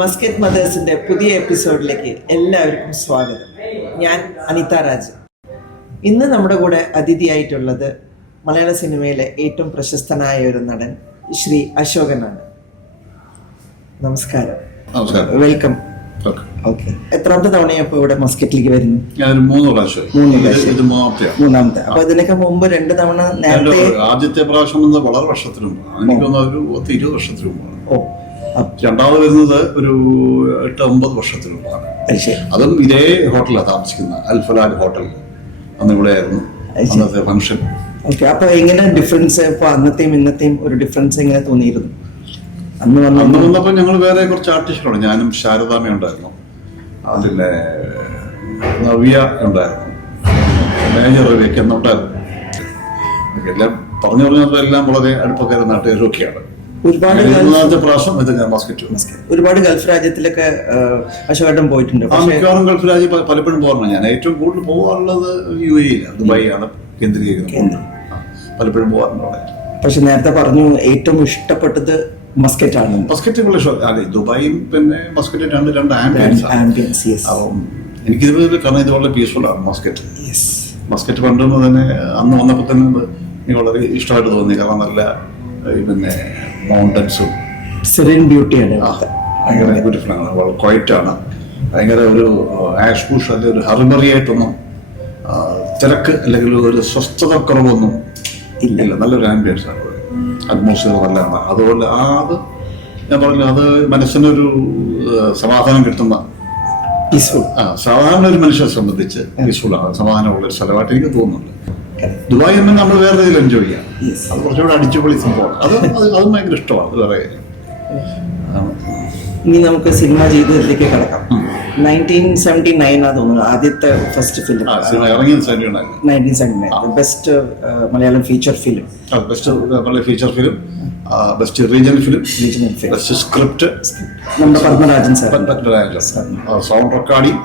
Muscat മദേഴ്സിന്റെ പുതിയ എപ്പിസോഡിലേക്ക് എല്ലാവർക്കും സ്വാഗതം. ഞാൻ അനിത രാജ്. ഇന്ന് നമ്മുടെ കൂടെ അതിഥിയായിട്ടുള്ളത് മലയാള സിനിമയിലെ ഏറ്റവും പ്രശസ്തനായ ഒരു നടൻ ശ്രീ അശോകനാണ്. നമസ്കാരം. വെൽക്കം. ഓക്കെ, എത്രാമത്തെ തവണയാണ് ഇപ്പൊ ഇവിടെ മസ്കറ്റിലേക്ക് വരുന്നു? മൂന്നാമത്തെ. അപ്പൊ ഇതിനൊക്കെ മുമ്പ് 2 തവണ നേരത്തെ ആദ്യത്തെ പ്രാവശ്യം വളരെ വർഷത്തിന് മുമ്പാണ്, ഒരു 20 വർഷത്തിന് മുമ്പാണ്. ഓ, രണ്ടാമത് വരുന്നത് ഒരു 8-9 വർഷത്തിന് മുമ്പാണ്. അതും ഇതേ ഹോട്ടലാണ് താമസിക്കുന്ന, അൽഫലാൽ ഹോട്ടൽ. അന്ന് ഇവിടെ ആയിരുന്നു അന്നത്തെ ഫംഗ്ഷൻ. ഓക്കെ, അപ്പൊ എങ്ങനെ ഡിഫറൻസ് ഇപ്പൊ അന്നത്തെയും ഇന്നത്തെയും ഒരു ഡിഫറൻസ് എങ്ങനെ തോന്നിയിരുന്നു? അന്ന് വന്നപ്പോ ഞങ്ങൾ വേറെ കുറച്ച് ആർട്ടിസ്റ്റുകളാണ്. ഞാനും ശാരദാമ ഉണ്ടായിരുന്നു, അതിലെ നവ്യ ഉണ്ടായിരുന്നു, മേജർ രവിയൊക്കെ ഉണ്ടായിരുന്നു. എല്ലാം പറഞ്ഞു പറഞ്ഞതെല്ലാം വളരെ അടുപ്പക്കാരും നാട്ടുകാരും ഒക്കെയാണ്. ഒരുപാട് ഗൾഫ് രാജ്യത്തിലൊക്കെ അശോകേട്ടൻ പോയിട്ടുണ്ട്. മിക്കവാറും ഗൾഫ് രാജ്യം പലപ്പോഴും പോകാറുണ്ട്. ഞാൻ ഏറ്റവും കൂടുതൽ പോകാറുള്ളത് UAE ആണ്, ദുബായ് ആണ് കേന്ദ്രീകരിക്കുന്നത്. പലപ്പോഴും പോകാറുണ്ട്. പക്ഷെ നേരത്തെ പറഞ്ഞു ഏറ്റവും ഇഷ്ടപ്പെട്ടത് മസ്കറ്റ് ആണ്. മസ്കറ്റ് അല്ലെ, ദുബായും പിന്നെ മസ്കറ്റ് രണ്ട് ആംബിയൻസ്. എനിക്കിത് കാരണം ഇത് വളരെ പീസ്ഫുൾ ആണ് മസ്കറ്റ്. മസ്കറ്റ് പണ്ടെന്ന് തന്നെ അന്ന് വന്നപ്പോൾ തന്നെ എനിക്ക് വളരെ ഇഷ്ടമായിട്ട് തോന്നി. കാരണം നല്ല പിന്നെ മൗണ്ടൻസും സെറീൻ ബ്യൂട്ടിയാണ്, ഭയങ്കര ബ്യൂട്ടിഫുൾ ആണ്, വളരെ ക്വയറ്റ് ആണ്. ഭയങ്കര ഒരു ആഷ് ബുഷ് അല്ലെങ്കിൽ ഒരു ഹറിബറി ആയിട്ടൊന്നും തിരക്ക് അല്ലെങ്കിൽ ഒരു സ്വസ്ഥത കുറവൊന്നും ഇല്ല. നല്ലൊരു ആംബിയൻസ് ആണ്, അറ്റ്മോസ്ഫിയർ നല്ലതാണ്. അതുപോലെ അത് ഞാൻ പറഞ്ഞു, അത് മനസ്സിനൊരു സമാധാനം കിട്ടുന്ന സാധാരണ ഒരു മനുഷ്യനെ സംബന്ധിച്ച് പീസ്ഫുൾ ആണ്, സമാധാനമുള്ള ഒരു സ്ഥലമായിട്ട് എനിക്ക് തോന്നുന്നുണ്ട്. ദുബായ് എന്ന് നമ്മൾ വേറെ രീതിയിൽ എൻജോയ് ചെയ്യാം. അത് കുറച്ചുകൂടെ അടിച്ചുപൊളി സംഭവമാണ്. അതും ഭയങ്കര ഇഷ്ടമാണ്. അത് വേറെ കാര്യം. ഇനി നമുക്ക് സിനിമ ജീവിതത്തിലേക്ക് കിടക്കാം. 1979 തോന്നുന്നു ആദ്യത്തെ ഫസ്റ്റ് ഫിലിം ഇറങ്ങിയത്. 1979 best Malayalam feature film, feature film, best regional film, best script നമ്മുടെ പത്മരാജൻ സാർ, സൗണ്ട് റെക്കോർഡിംഗ്,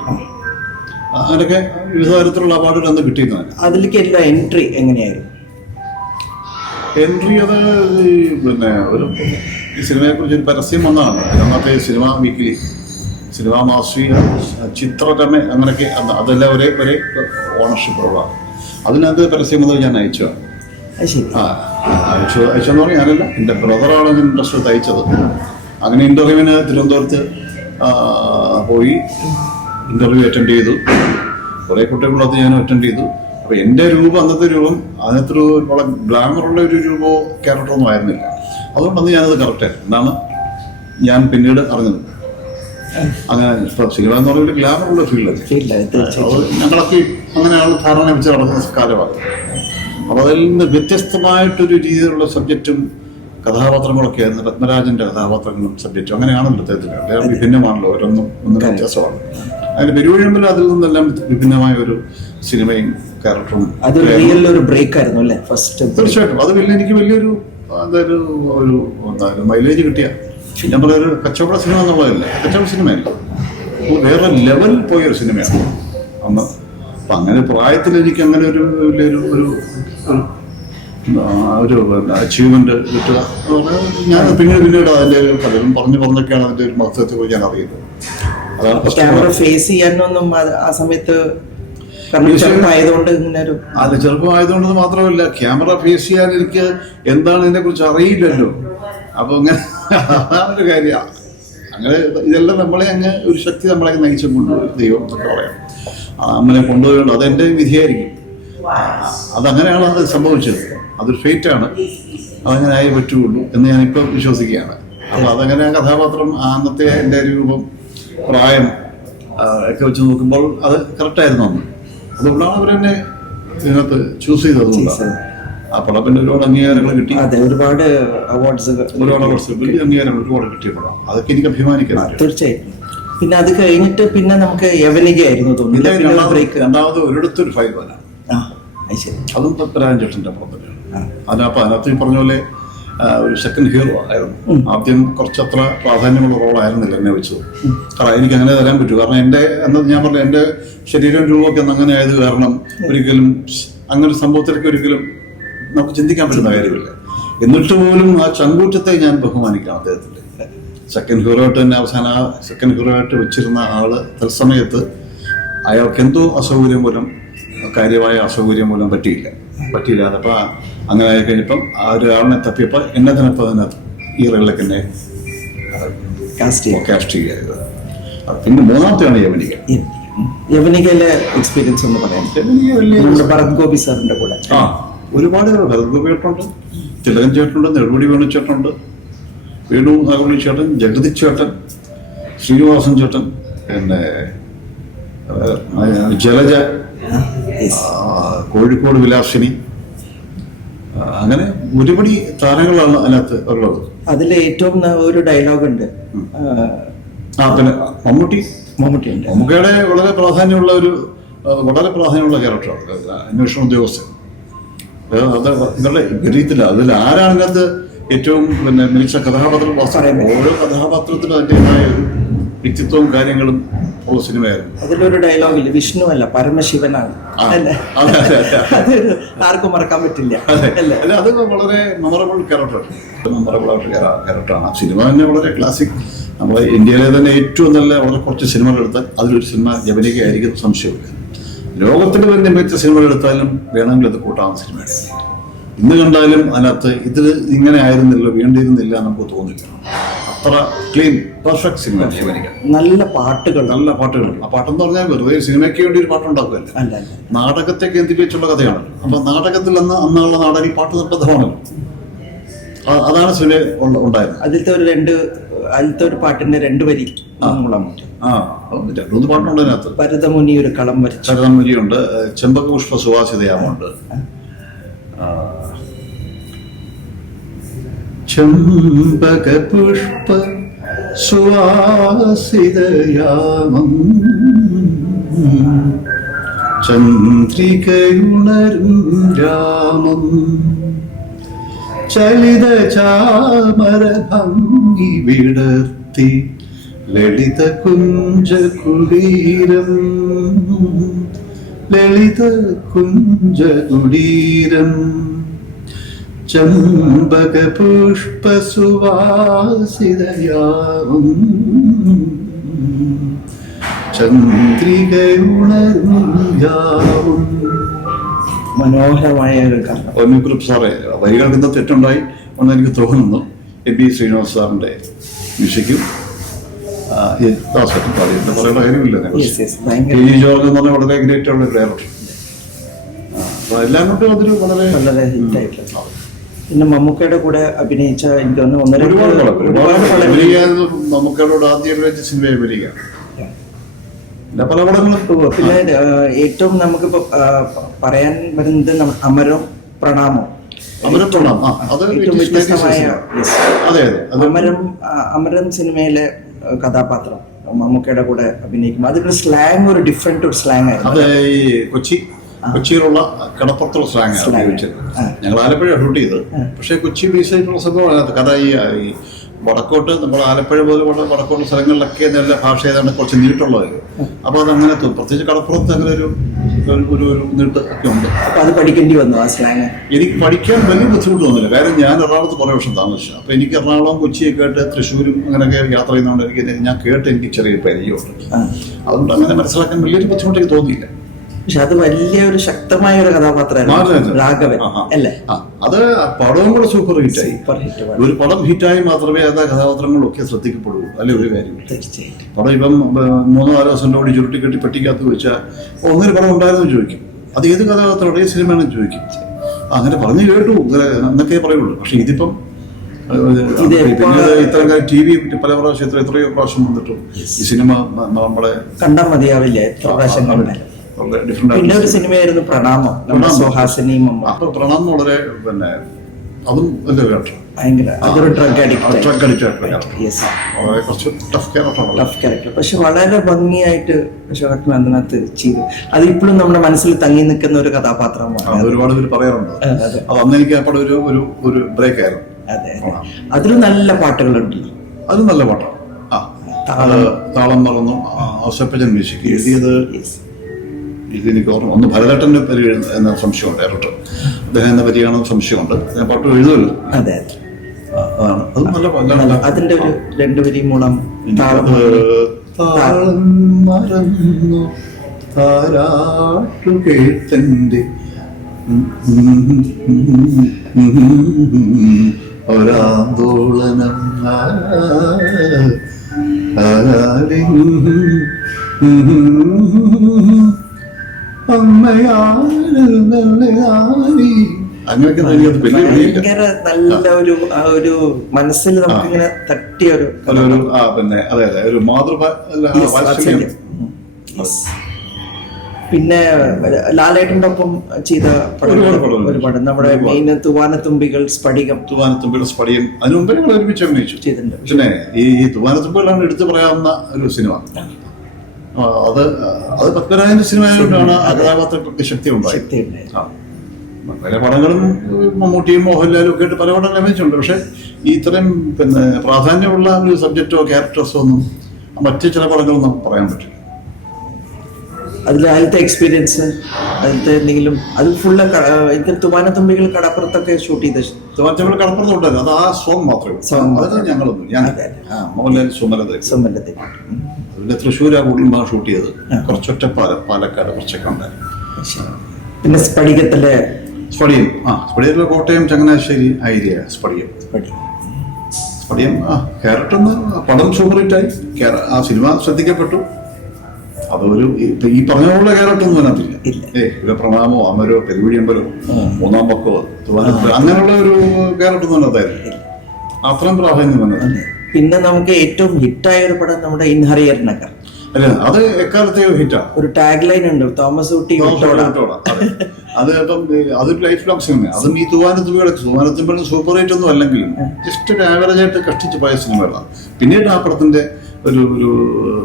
അങ്ങനെയൊക്കെ വിവിധ തരത്തിലുള്ള അവാർഡുകൾ അന്ന് കിട്ടിയിരുന്നതാണ്. അതിലേക്ക് എല്ലാ എൻട്രി എങ്ങനെയായിരുന്നു? എൻട്രി അത് പിന്നെ ഒരു ഈ സിനിമയെ കുറിച്ച് ഒരു പരസ്യം വന്നതാണ്. അന്നത്തെ സിനിമാ വീക്കിലി, സിനിമാ മാസിക, ചിത്രരമ, അങ്ങനെയൊക്കെ അതെല്ലാം ഒരേ ഓണർഷിപ്പുള്ളതാണ്. അതിനകത്ത് പരസ്യം വന്നത് ഞാൻ അയച്ചതാണ്. അയച്ചെന്ന് പറഞ്ഞാൽ ഞാനല്ല, എൻ്റെ ബ്രദറാണ് അതിന് ഇൻട്രസ്റ്റ് തയ്ച്ചത്. അങ്ങനെ ഇൻ്റർവ്യൂവിന് തിരുവനന്തപുരത്ത് പോയി ഇൻ്റർവ്യൂ അറ്റൻഡ് ചെയ്തു. കുറേ കുട്ടികളത് ഞാൻ അറ്റൻഡ് ചെയ്തു. അപ്പോൾ എൻ്റെ രൂപം, അന്നത്തെ രൂപം അതിനകത്തൊരു വളരെ ഗ്ലാമറുള്ള ഒരു രൂപമോ ക്യാരക്ടറൊന്നും ആയിരുന്നില്ല. അതുകൊണ്ടന്ന് ഞാനത് കറക്റ്റായിരുന്നു എന്നാണ് ഞാൻ പിന്നീട് അറിഞ്ഞത്. അങ്ങനെ ഇപ്പോൾ സിനിമ എന്ന് പറഞ്ഞൊരു ഗ്ലാമറുള്ള ഫീൽഡ് ഞങ്ങളൊക്കെ അങ്ങനെയാണ് ധാരണ വെച്ച് നടക്കുന്ന കാലമാണ്. അപ്പോൾ അതിൽ നിന്ന് വ്യത്യസ്തമായിട്ടൊരു രീതിയിലുള്ള സബ്ജക്റ്റും കഥാപാത്രങ്ങളൊക്കെ ആയിരുന്നു. പത്മരാജന്റെ കഥാപാത്രങ്ങളും സബ്ജക്റ്റും അങ്ങനെയാണല്ലോ അദ്ദേഹത്തിന്. വിഭിന്നമാണല്ലോ, ഒന്നും വ്യത്യാസമാണ്. അതിന് പെരുവഴിയുമ്പോൾ അതിൽ നിന്നെല്ലാം വിഭിന്നമായ ഒരു സിനിമയും ക്യാരക്ടറും. അതൊരു ബ്രേക്ക് ആയിരുന്നു അല്ലേ ഫസ്റ്റ്? തീർച്ചയായിട്ടും. അത് എനിക്ക് വലിയൊരു എന്തായാലും മൈലേജ് കിട്ടിയ, ഞാൻ പറഞ്ഞൊരു കച്ചവട സിനിമ എന്നുള്ളതല്ല, കച്ചവട സിനിമയല്ല, വേറെ ലെവൽ പോയൊരു സിനിമയാണ് അന്ന്. അപ്പം അങ്ങനെ പ്രായത്തിൽ എനിക്ക് അങ്ങനെ ഒരു അച്ചീവ്മെന്റ് കിട്ടുക ഞാൻ പിന്നീട് അതിന്റെ പലരും പറഞ്ഞൊക്കെയാണ് അതിന്റെ ഒരു മഹത്വത്തെ കുറിച്ച് ഞാൻ അറിയുന്നത്. അതാണ് ഫേസ് ചെയ്യാനൊന്നും ആ സമയത്ത് ചെറുപ്പമായതുകൊണ്ട് മാത്രമല്ല, ക്യാമറ ഫേസ് ചെയ്യാൻ എനിക്ക് എന്താണ് ഇതിനെ കുറിച്ച് അറിയില്ലല്ലോ. അപ്പൊ അങ്ങനെ ഒരു കാര്യമാണ്. അങ്ങനെ ഇതെല്ലാം നമ്മളെ അങ്ങ് ഒരു ശക്തി നമ്മളെ നയിച്ചു കൊണ്ടുപോയി, ദൈവം എന്നൊക്കെ പറയാം, നമ്മളെ കൊണ്ടുപോയുള്ളൂ. അതെന്റെ വിധിയായിരിക്കും. അതങ്ങനെയാണ് അത് സംഭവിച്ചത്. അതൊരു ഫേറ്റാണ്. അതങ്ങനെ ആയേ പറ്റുള്ളൂ എന്ന് ഞാനിപ്പോൾ വിശ്വസിക്കുകയാണ്. അപ്പോൾ അതങ്ങനെ ആ കഥാപാത്രം, അന്നത്തെ എൻ്റെ രൂപം, പ്രായം ഒക്കെ വെച്ച് നോക്കുമ്പോൾ അത് കറക്റ്റായിരുന്നു അന്ന്. അതുകൊണ്ടാണ് അവരെന്നെ ഇതിനകത്ത് ചൂസ് ചെയ്തതുകൊണ്ടാണ്. അപ്പോൾ പിന്നെ ഒരുപാട് അംഗീകാരങ്ങൾ കിട്ടി. ഒരുപാട് അവാർഡ്സ് വലിയ അംഗീകാരങ്ങൾ ഒരുപാട് കിട്ടിയപ്പോഴാണ്. അതൊക്കെ എനിക്ക് അഭിമാനിക്കണം. തീർച്ചയായിട്ടും. പിന്നെ അത് കഴിഞ്ഞിട്ട് പിന്നെ നമുക്ക് യവനികയായിരുന്നു തോന്നുന്നു. രണ്ടാമത് ഒരിടത്തൊരു ഫൈൽ വരാം, അതും പത്മരാജൻ ചേട്ടൻ്റെ പുറത്താണ്. അതിനകത്ത് ഈ പറഞ്ഞ പോലെ ഒരു സെക്കൻഡ് ഹീറോ ആയിരുന്നു. ആദ്യം കുറച്ചത്ര പ്രാധാന്യമുള്ള റോളായിരുന്നില്ല എന്നെ വെച്ചത്. കാരണം എനിക്ക് അങ്ങനെ തരാൻ പറ്റൂ. കാരണം എൻ്റെ ഞാൻ പറഞ്ഞ എൻ്റെ ശരീരം രൂപമൊക്കെ അങ്ങനെ ആയത് കാരണം ഒരിക്കലും അങ്ങനെ സംഭവത്തിലൊക്കെ ഒരിക്കലും നമുക്ക് ചിന്തിക്കാൻ പറ്റുന്ന കാര്യമില്ല. എന്നിട്ട് പോലും ആ ചങ്കൂറ്റത്തെ ഞാൻ ബഹുമാനിക്കാം അദ്ദേഹത്തിൻ്റെ. സെക്കൻഡ് ഹീറോ ആയിട്ട് തന്നെ അവസാനം ആ സെക്കൻഡ് ഹീറോ ആയിട്ട് വെച്ചിരുന്ന ആള് തത്സമയത്ത് അയാൾക്ക് എന്തോ അസൗകര്യം മൂലം, കാര്യമായ അസൗകര്യം മൂലം പറ്റിയില്ല. അതപ്പോൾ അങ്ങനെ ആയി കഴിഞ്ഞപ്പം ആ ഒരാളിനെ തപ്പിയപ്പോൾ എന്നെ തന്നെ ഇപ്പോൾ അതിനകത്ത് ഈ റോളിലേക്ക് എന്നെ കാസ്റ്റ് ചെയ്തത്. പിന്നെ മൂന്നാമത്തെയാണ് യവനിക. യവനികയിലെ എക്സ്പീരിയൻസ് ഒന്ന് പറയാം. ഭരത് ഗോപി സാറിന്റെ കൂടെ ഒരുപാട് ഭരത് ഗോപി ചേട്ടനുണ്ട്, തിലകൻ ചേട്ടനുണ്ട്, നെടുമുടി വേണു ചേട്ടനുണ്ട്, വേണു നാഗവള്ളി ചേട്ടൻ, ജഗതി ചേട്ടൻ, ശ്രീനിവാസൻ ചേട്ടൻ, പിന്നെ ജലജ, കോഴിക്കോട് വിലാസിനി, അങ്ങനെ ഒരുപടി താരങ്ങളാണ് അതിനകത്ത് ഉള്ളത്. അതിൽ ഏറ്റവും ഒരു ഡയലോഗ് ഉണ്ട്, പിന്നെ മമ്മൂട്ടി ഉണ്ട്. മമ്മൂക്കയുടെ വളരെ പ്രാധാന്യമുള്ള ക്യാരക്ടറാണ് അന്വേഷണ ഉദ്യോഗസ്ഥൻ. അത് നിങ്ങളുടെ ഗരീത്തില്ല, അതിൽ ആരാണ് ഇതിനകത്ത് ഏറ്റവും മികച്ച കഥാപാത്രം? ഓരോ കഥാപാത്രത്തിനും അതിൻ്റെതായ ഒരു വ്യക്തിത്വവും കാര്യങ്ങളും ഉള്ള സിനിമയായിരുന്നു. അതിലൊരു ഡയലോഗില്ല, വിഷ്ണു അല്ല പരമശിവനാണ്. അതൊരു ആർക്കും മറക്കാൻ പറ്റില്ല. അല്ല, അത് വളരെ മെമ്മറബിൾ ക്യാരക്ടറാണ്. ആ സിനിമ തന്നെ വളരെ ക്ലാസിക്. നമ്മളെ ഇന്ത്യയിലെ തന്നെ ഏറ്റവും നല്ല വളരെ കുറച്ച് സിനിമകൾ എടുത്താൽ അതിലൊരു സിനിമ യവനിക ആയിരിക്കും, സംശയമില്ല. ലോകത്തിൽ തന്നെ മികച്ച സിനിമകൾ എടുത്താലും വേണമെങ്കിൽ അത് കൂട്ടാവുന്ന സിനിമയാണ്. ഇന്ന് കണ്ടാലും അതിനകത്ത് ഇത് ഇങ്ങനെ ആയിരുന്നില്ല, വേണ്ടിയിരുന്നില്ല നമുക്ക് തോന്നില്ല. അത്ര ക്ലീൻ പെർഫെക്റ്റ് സിനിമ യവനിക. നല്ല പാട്ടുകൾ. ആ പാട്ടെന്ന് പറഞ്ഞാൽ വെറുതെ സിനിമയ്ക്ക് വേണ്ടി ഒരു പാട്ടുണ്ടാക്കുകയല്ല, നാടകത്തെ കേന്ദ്രീകരിച്ചുള്ള കഥയാണ്. അപ്പൊ നാടകത്തിൽ അന്നുള്ള നാടകം പാട്ട് നിർബന്ധമാണല്ലോ. അതാണ് സിനിമ ഉണ്ടായത്. അതിലത്തെ ഒരു പാട്ടിന്റെ 2 വരി രണ്ടു പാട്ടുണ്ട് അതിനകത്ത്. ഭരതമുനി ഒരു കളം വരച്ചു. ഭരതമുനിയുണ്ട്, ചെമ്പകപുഷ്പ സുവാസിതയാമുണ്ട്, ചെമ്പകപുഷ്പ സുവാസിതയാമം ചന്ദ്രികയുണരും രാമം ചലിത ചാമര ഭംഗി വിടർത്തി ലളിത കുഞ്ചകുടീരം ചമ്പക പുഷ്പ സുവാസിതയാവും ചന്ദ്രികയുണരും യാവും. മനോഹരമായ ഒരു ഗാനം. സാറേ, വരികൾക്ക് എന്താ തെറ്റുണ്ടായി എന്ന് എനിക്ക് തോന്നുന്നു. എം.പി. ശ്രീനിവാസ് സാറിന്റെ മ്യൂസിക്കും പറയേണ്ട കാര്യമില്ല. ജോർജ് എന്ന് പറഞ്ഞാൽ വളരെ ഗ്രേറ്റ് ഉള്ള ഡയറക്ടർ. എല്ലാം കൊണ്ടും അതൊരു വളരെ ഹിറ്റായിട്ടുള്ള. പിന്നെ മമ്മൂക്കയുടെ കൂടെ അഭിനയിച്ച എനിക്ക് മമ്മൂക്കയോട് ആദ്യം സിനിമയെ വരിക. പല പടങ്ങളും. പിന്നെ ഏറ്റവും നമുക്കിപ്പോ പറയാൻ വരുന്നത് അമരം പ്രണാമം. വ്യത്യസ്തമായ അമരം സിനിമയിലെ കഥാപാത്രം മമ്മൂക്കയുടെ കൂടെ അഭിനയിക്കുമ്പോൾ അതിന്റെ സ്ലാങ് ഒരു ഡിഫറെന്റ് ഒരു സ്ലാങ് ആയിരുന്നു. അത് ഈ കൊച്ചിയിലുള്ള കടപ്പുറത്തുള്ള സ്ലാങ് ഉപയോഗിച്ചത്. ഞങ്ങൾ ആലപ്പുഴ ഷൂട്ട് ചെയ്ത്, പക്ഷെ കൊച്ചി ബേസ് ആയിട്ടുള്ള സംഭവം കഥ ഈ വടക്കോട്ട് നമ്മൾ ആലപ്പുഴ പോലെ വടക്കോട്ട് സ്ഥലങ്ങളിലൊക്കെ നല്ല ഭാഷ ഏതാണ്ട് കുറച്ച് നീട്ടുള്ളത്. അപ്പൊ അതങ്ങനെ പ്രത്യേകിച്ച് കടപ്പുറത്ത് അങ്ങനെ ഒരു നീട്ട് ഒക്കെ ഉണ്ട്. അപ്പൊ അത് പഠിക്കേണ്ടി വന്നു ആ സ്ലാങ്. എനിക്ക് പഠിക്കാൻ വലിയ ബുദ്ധിമുട്ട് തോന്നില്ല, കാരണം ഞാൻ എറണാകുളത്ത് കുറേ വർഷം താമസിച്ചു. അപ്പൊ എനിക്ക് എറണാകുളം കൊച്ചിയൊക്കെ ആയിട്ട് തൃശ്ശൂരും അങ്ങനെയൊക്കെ യാത്ര ചെയ്യുന്നതുകൊണ്ട് ഞാൻ എനിക്ക് ചെറിയ പരിചയമുണ്ട്. അതുകൊണ്ട് അങ്ങനെ മനസ്സിലാക്കാൻ വലിയൊരു ബുദ്ധിമുട്ട് എനിക്ക് തോന്നിയില്ല. പക്ഷെ അത് വലിയൊരു ശക്തമായ ഒരു കഥാപാത്രമായിരുന്നു രാഘവൻ അല്ലേ? അത് പടവും കൂടെ സൂപ്പർ ഹിറ്റായി. ഒരു പടം ഹിറ്റായി മാത്രമേ അത് കഥാപാത്രങ്ങളൊക്കെ ശ്രദ്ധിക്കപ്പെടൂ, അല്ലെ? ഒരു കാര്യം പടം ഇപ്പം 3-4 ദിവസം ഓടി ചുരുട്ടി കെട്ടി പെട്ടിക്കകത്ത് വെച്ചാൽ ഒന്നൊരു പടം ഉണ്ടായിരുന്നു ചോദിക്കും, അത് ഏത് കഥാപാത്രം ഏത് സിനിമയാണെന്ന് ചോദിക്കും. അങ്ങനെ പറഞ്ഞു കേട്ടു എന്നൊക്കെ പറയുള്ളൂ. പക്ഷെ ഇതിപ്പം ഇത്തരം TV പല പ്രാവശ്യം എത്രയോ പ്രാവശ്യം വന്നിട്ടും ഈ സിനിമ നമ്മളെ കണ്ടാൽ മതിയാവില്ല എത്ര പ്രാവശ്യം കണ്ടാൽ. പിന്നെ ഒരു സിനിമയായിരുന്നു പ്രണാമം. പ്രണാമം വളരെ അതും വലിയ ഭയങ്കര അതൊരു ഡ്രഗ് അഡിക്റ്റ്. Tough character. പക്ഷെ വളരെ ഭംഗിയായിട്ട് ശോഭൻ അതിനകത്ത് ചെയ്തു. അത് ഇപ്പോഴും നമ്മുടെ മനസ്സിൽ തങ്ങി നിൽക്കുന്ന ഒരു കഥാപാത്രമാണ്. ഒരുപാട് പേര് പറയാറുണ്ട്. അന്ന് എനിക്ക് അപ്പോൾ ഒരു ബ്രേക്ക് ആയിരുന്നു. അതെ, അതിലും നല്ല പാട്ടുകളുണ്ട്. അത് നല്ല പാട്ടാണ്. താളം മറന്നു ഔസേപ്പച്ചൻ മ്യൂസിക് എഴുതിയത്. എനിക്ക് ഓർമ്മ ഒന്ന് ഭരതേട്ടൻ്റെ പേര് എന്ന സംശയമുണ്ട്. ഡയറക്ടർ അദ്ദേഹം എന്ന വരിയാണെന്ന് സംശയമുണ്ട്. ഞാൻ പാട്ട് എഴുതുമല്ലോ. അതെ, അതാണ് അത് നല്ല അതിന്റെ ഒരു രണ്ടുപേരി മൂളം താളം താളം മറന്നു താരാട്ടു കേട്ടെന്റെ ഒരാന്തോളനം അങ്ങനെയൊക്കെ ഭയങ്കര നല്ല ഒരു മനസ്സിൽ നമുക്കിങ്ങനെ തട്ടിയ ഒരു പിന്നെ അതെ അതെ ഒരു മാതൃഭാഷ. പിന്നെ ലാലേട്ടന്റെ ഒപ്പം ചെയ്ത ഒരുപാട് നമ്മുടെ മെയിൻ തൂവാനത്തുമ്പികൾ, സ്ഫടികം. അതിനു മുമ്പ് ഞങ്ങൾ ഒരുമിച്ച് അഭിനയിച്ചു ചെയ്തിട്ടുണ്ട്. പിന്നെ ഈ തൂവാനത്തുമ്പികളാണ് എടുത്തു പറയാവുന്ന ഒരു സിനിമ. അത് പത്മരാജന്റെ സിനിമ ആയതുകൊണ്ടാണ് ആ കഥാപാത്രങ്ങൾക്ക് ശക്തി ഉണ്ടായത്. പല പടങ്ങളും മമ്മൂട്ടിയും മോഹൻലാലും ഒക്കെ ആയിട്ട് പല പടങ്ങൾ അഭിനയിച്ചിട്ടുണ്ട്. പക്ഷെ ഇത്രയും പിന്നെ പ്രാധാന്യമുള്ള ഒരു സബ്ജക്റ്റോ ക്യാരക്ടേഴ്സോ ഒന്നും മറ്റു ചില പടങ്ങളൊന്നും പറയാൻ പറ്റില്ല. അതിൽ ആദ്യത്തെ എക്സ്പീരിയൻസ്, അതിലത്തെ എന്തെങ്കിലും അത് ഫുള്ള് എനിക്ക് തൂവാനത്തുമ്പികൾ കടപ്പുറത്തൊക്കെ ഷൂട്ട് ചെയ്ത തൂവാനത്തുമ്പികൾ കടപ്പുറത്തുണ്ടായിരുന്നു. അത് ആ സോങ് മാത്രമേ അതൊക്കെ ഞങ്ങളൊന്നും മോഹൻലാൽ സുമലത പിന്നെ തൃശ്ശൂരാ കൂടുതലും ഷൂട്ട് ചെയ്തത്. കുറച്ചൊറ്റപ്പാലം, പാലക്കാട് കുറച്ചൊക്കെ ഉണ്ടായിരുന്നു. പിന്നെ സ്ഫടികത്തിലെ സ്ഫടികത്തിലെ കോട്ടയം, ചങ്ങനാശ്ശേരി ആ ഏരിയ സ്ഫടികം. ക്യാരക്ടർ പടം സൂപ്പർ ഹിറ്റായി. ആ സിനിമ ശ്രദ്ധിക്കപ്പെട്ടു. അതൊരു ഈ പറഞ്ഞ പോലുള്ള ക്യാരക്ടർ ഒന്നും അതിനകത്തില്ല. ഇവിടെ പ്രണാമോ അമരോ പെരുവിഴിയമ്പലോ മൂന്നാം പക്കോ അങ്ങനെയുള്ള ഒരു ക്യാരക്ടർ ഒന്നും അതിനകത്തായിരുന്നു. അത്രയും പ്രാധാന്യം വന്നത്. പിന്നെ നമുക്ക് ഏറ്റവും ഹിറ്റായ ഒരു പടം നമ്മുടെ ഇൻ ഹരിഹർ നഗർ. അല്ല, അത് എക്കാലത്തെയോ ഹിറ്റാണ്. ഒരു ടാഗ് ലൈൻ ഉണ്ട്, തോമസ് ഊട്ടി. അത് ഇപ്പം അതൊരു ലൈഫ് ലോങ് സിനിമയാണ്. അതും ഈ തൂവാനത്തുമ്പികൾ സൂപ്പർ ഹിറ്റ് ഒന്നും അല്ലെങ്കിലും ജസ്റ്റ് ഒരു ആവറേജ് ആയിട്ട് കഷ്ടിച്ച് പോയ സിനിമകളാണ്. പിന്നീട് ആ പടത്തിന്റെ ഒരു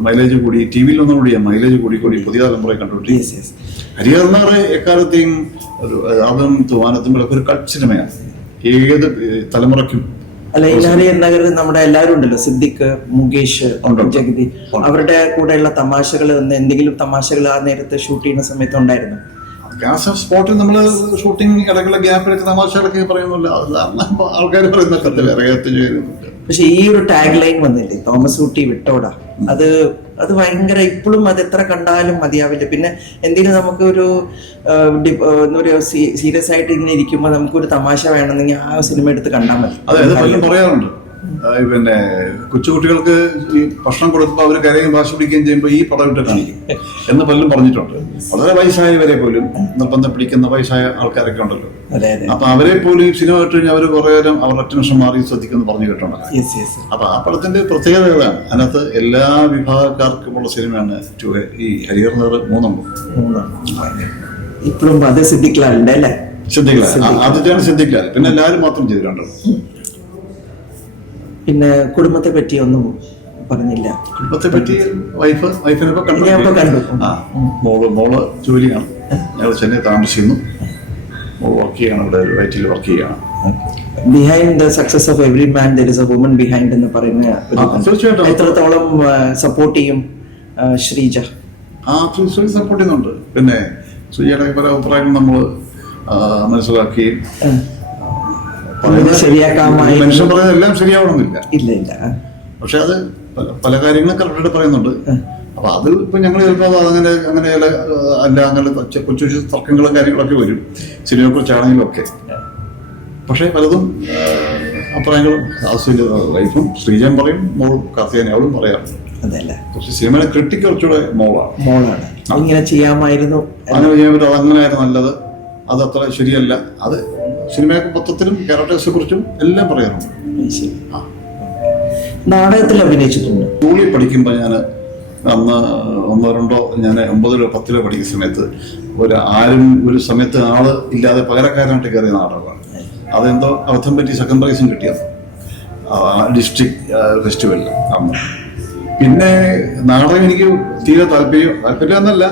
മൈലേജ് കൂടി, ടി വിയിലൊന്നും കൂടി മൈലേജ് കൂടി പുതിയ തലമുറയെ കണ്ടുപിടിച്ചു. ഹരിഹർ നഗർ എക്കാലത്തെയും അതും തൂവാനത്തുമ്പിളൊക്കെ ഒരു കട്ട് സിനിമയാണ്. ഏത് തലമുറയ്ക്കും. അല്ല, ഇൻ ഹരിഹർ നഗർ നമ്മുടെ എല്ലാവരും ഉണ്ടല്ലോ, സിദ്ദിഖ്, മുകേഷ്, ജഗതി, അവരുടെ കൂടെയുള്ള തമാശകൾ, എന്തെങ്കിലും തമാശകൾ ആ നേരത്തെ ഷൂട്ട് ചെയ്യുന്ന സമയത്ത് ഉണ്ടായിരുന്നു. സ്പോട്ടിൽ നമ്മള് ഷൂട്ടിംഗ് ഇടയ്ക്കുള്ള ഗ്യാപ്പിലൊക്കെ തമാശകളൊക്കെ പറയുന്നില്ല. ആൾക്കാർ പറയുന്ന വേറെ പക്ഷെ ഈ ഒരു ടാഗ് ലൈൻ വന്നില്ലേ, തോമസ് ഊട്ടി വിട്ടോടാ, അത് ഭയങ്കര ഇപ്പോഴും അത് എത്ര കണ്ടാലും മതിയാവില്ല. പിന്നെ എന്തെങ്കിലും നമുക്ക് ഒരു എന്താ പറയുക, സീരിയസ് ആയിട്ട് ഇങ്ങനെ ഇരിക്കുമ്പോൾ നമുക്കൊരു തമാശ വേണമെന്നെങ്കിൽ ആ സിനിമ എടുത്ത് കണ്ടാൽ മതി. അതെ, പലരും പറയാറുണ്ട്. പിന്നെ കൊച്ചുകുട്ടികൾക്ക് ഈ ഭക്ഷണം കൊടുക്കുമ്പോൾ അവർ കരയും വാശി പിടിക്കുകയും ചെയ്യുമ്പോൾ ഈ പടം ഇട്ട് കാണിക്കും എന്ന് പലരും പറഞ്ഞിട്ടുണ്ട്. വളരെ വയസ്സായവരെ പോലും നിർബന്ധം പിടിക്കുന്ന വയസ്സായ ആൾക്കാരൊക്കെ ഉണ്ടല്ലോ. അപ്പൊ അവരെ പോലും ഈ സിനിമ ഇട്ട് കഴിഞ്ഞാൽ അവർ കുറെ നേരം അവരുടെ അറ്റൻഷൻ മാറി ശ്രദ്ധിക്കുന്നു പറഞ്ഞു കേട്ടോണ്ടല്ലോ. അപ്പൊ ആ പടത്തിന്റെ പ്രത്യേകത ഏതാണ്? അതിനകത്ത് എല്ലാ വിഭാഗക്കാർക്കുമുള്ള സിനിമയാണ് ഈ ഹരിഹർ നഗർ 3. ഇപ്പോഴും അത് സിദ്ദിഖ്ലാലുണ്ട് അല്ലേ? സിദ്ദിഖ്ലാൽ ആദ്യത്തെയാണ് സിദ്ദിഖ്ലാൽ. പിന്നെ എല്ലാവരും മാത്രം ചെയ്തിട്ടുണ്ടോ? പിന്നെ കുടുംബത്തെ പറ്റി ഒന്നും പറഞ്ഞില്ല. കുടുംബത്തെ പറ്റി വൈഫിനെ കണ്ടു. മോള് ജോലിയാണ്. ഞങ്ങൾ ചെന്നൈ താമസിക്കുന്നു. മോള് വർക്ക് ചെയ്യണം, ഇവിടെ വൈറ്റിൽ വർക്ക് ചെയ്യണം. Behind the success of every man there is A woman behind എന്ന് പറയുന്ന തീർച്ചയായിട്ടും എത്രത്തോളം സപ്പോർട്ട് ചെയ്യും ശ്രീജ? സപ്പോർട്ട് ചെയ്യുന്നുണ്ട്. പിന്നെ ശ്രീജയുടെ പല അഭിപ്രായങ്ങൾ നമ്മൾ മനസ്സിലാക്കുകയും മനുഷ്യൻ പറയുന്നത് എല്ലാം ശരിയാവണമെന്നില്ല. പക്ഷെ അത് പല കാര്യങ്ങളും കറക്റ്റായിട്ട് പറയുന്നുണ്ട്. അപ്പൊ അതിൽ ഇപ്പൊ ഞങ്ങൾ ചിലപ്പോൾ അങ്ങനെ അങ്ങനെ കൊച്ചു തർക്കങ്ങളും കാര്യങ്ങളൊക്കെ വരും സിനിമയെ കുറിച്ചാണെങ്കിലും ഒക്കെ. പക്ഷെ പലതും അഭിപ്രായങ്ങളും വൈഫും ശ്രീജയും പറയും, മോൾ കാർത്തികനെ അവളും പറയാറുണ്ട്. പക്ഷെ സിനിമയുടെ ക്രിട്ടിക് കുറച്ചുകൂടെ മോളാണ്. ഇങ്ങനെ ചെയ്യാമായിരുന്നു, അങ്ങനെ ചെയ്യാൻ പറ്റും, അതങ്ങനെയായിരുന്നു നല്ലത്, അത് അത്ര ശരിയല്ല. അത് സിനിമയെ മൊത്തത്തിലും ക്യാരക്ടേഴ്സിനെ കുറിച്ചും എല്ലാം പറയാറുണ്ട്. നാടകത്തിൽ അഭിനയിച്ചിട്ടുണ്ട്. സ്കൂളിൽ പഠിക്കുമ്പോൾ ഞാൻ അന്ന് 1-2 ഞാൻ 9-10 പഠിക്കുന്ന സമയത്ത് ആരും ഒരു സമയത്ത് ആള് ഇല്ലാതെ പകരക്കാരനായിട്ട് കയറിയ നാടകമാണ്. അതെന്തോ അബദ്ധം പറ്റി സെക്കൻഡ് പ്രൈസും കിട്ടിയത് ഡിസ്ട്രിക്ട് ഫെസ്റ്റിവലിൽ അന്ന്. പിന്നെ നാടകം എനിക്ക് തീരെ താല്പര്യം എന്നല്ല,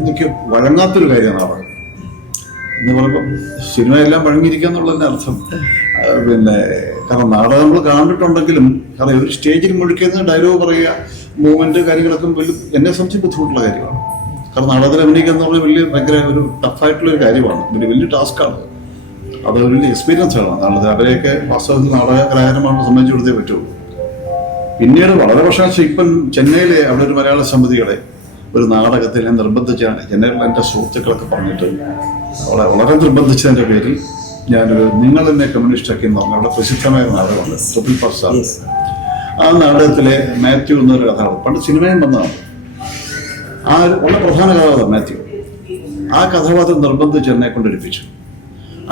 എനിക്ക് വഴങ്ങാത്തൊരു കാര്യമാണ് നാടകം എന്ന് പറയുമ്പോൾ. സിനിമ എല്ലാം വഴങ്ങിയിരിക്കുക എന്നുള്ളതിൻ്റെ അർത്ഥം. പിന്നെ കാരണം നാടകം നമ്മൾ കണ്ടിട്ടുണ്ടെങ്കിലും, കാരണം ഒരു സ്റ്റേജിൽ മുഴുക്കുന്ന ഡയലോഗ് പറയുക, മൂവ്മെന്റ് കാര്യങ്ങളൊക്കെ എന്നെ സംബന്ധിച്ച് ബുദ്ധിമുട്ടുള്ള കാര്യമാണ്. കാരണം നാടകത്തിൽ അഭിനയിക്കുക എന്ന് പറഞ്ഞാൽ ഭയങ്കര ഒരു ടഫായിട്ടുള്ള ഒരു കാര്യമാണ്, വലിയ ടാസ്ക്കാണ്. അതൊരു എക്സ്പീരിയൻസ് ആണ്. അതായത് അവരെയൊക്കെ വാസ്തവത്തിൽ നാടക കലാകാരന്മാരെ സംബന്ധിച്ച് കൊടുത്തേ പറ്റുള്ളൂ. പിന്നീട് വളരെ വർഷം ഇപ്പം ചെന്നൈയിലെ അവിടെ ഒരു മലയാള സമിതികളെ ഒരു നാടകത്തിൽ നിർബന്ധിച്ചാണ് ചെന്നൈയിലുള്ള എൻ്റെ സുഹൃത്തുക്കളൊക്കെ പറഞ്ഞിട്ട് വളരെ നിർബന്ധിച്ചതിൻ്റെ പേരിൽ ഞാനൊരു നിങ്ങൾ തന്നെ കമ്മ്യൂണിസ്റ്റ് എന്ന് പറഞ്ഞ അവിടെ പ്രസിദ്ധമായ നാടകമുണ്ട് ട്രിപ്പിൾ പ്രസാദ്. ആ നാടകത്തിലെ മാത്യു എന്നൊരു കഥാപാത്രം പണ്ട് സിനിമയും വന്നതാണ്. ആ വളരെ പ്രധാന കഥാപാത്രം മാത്യു. ആ കഥാപാത്രം നിർബന്ധിച്ച് എന്നെ കൊണ്ടെടുപ്പിച്ചു.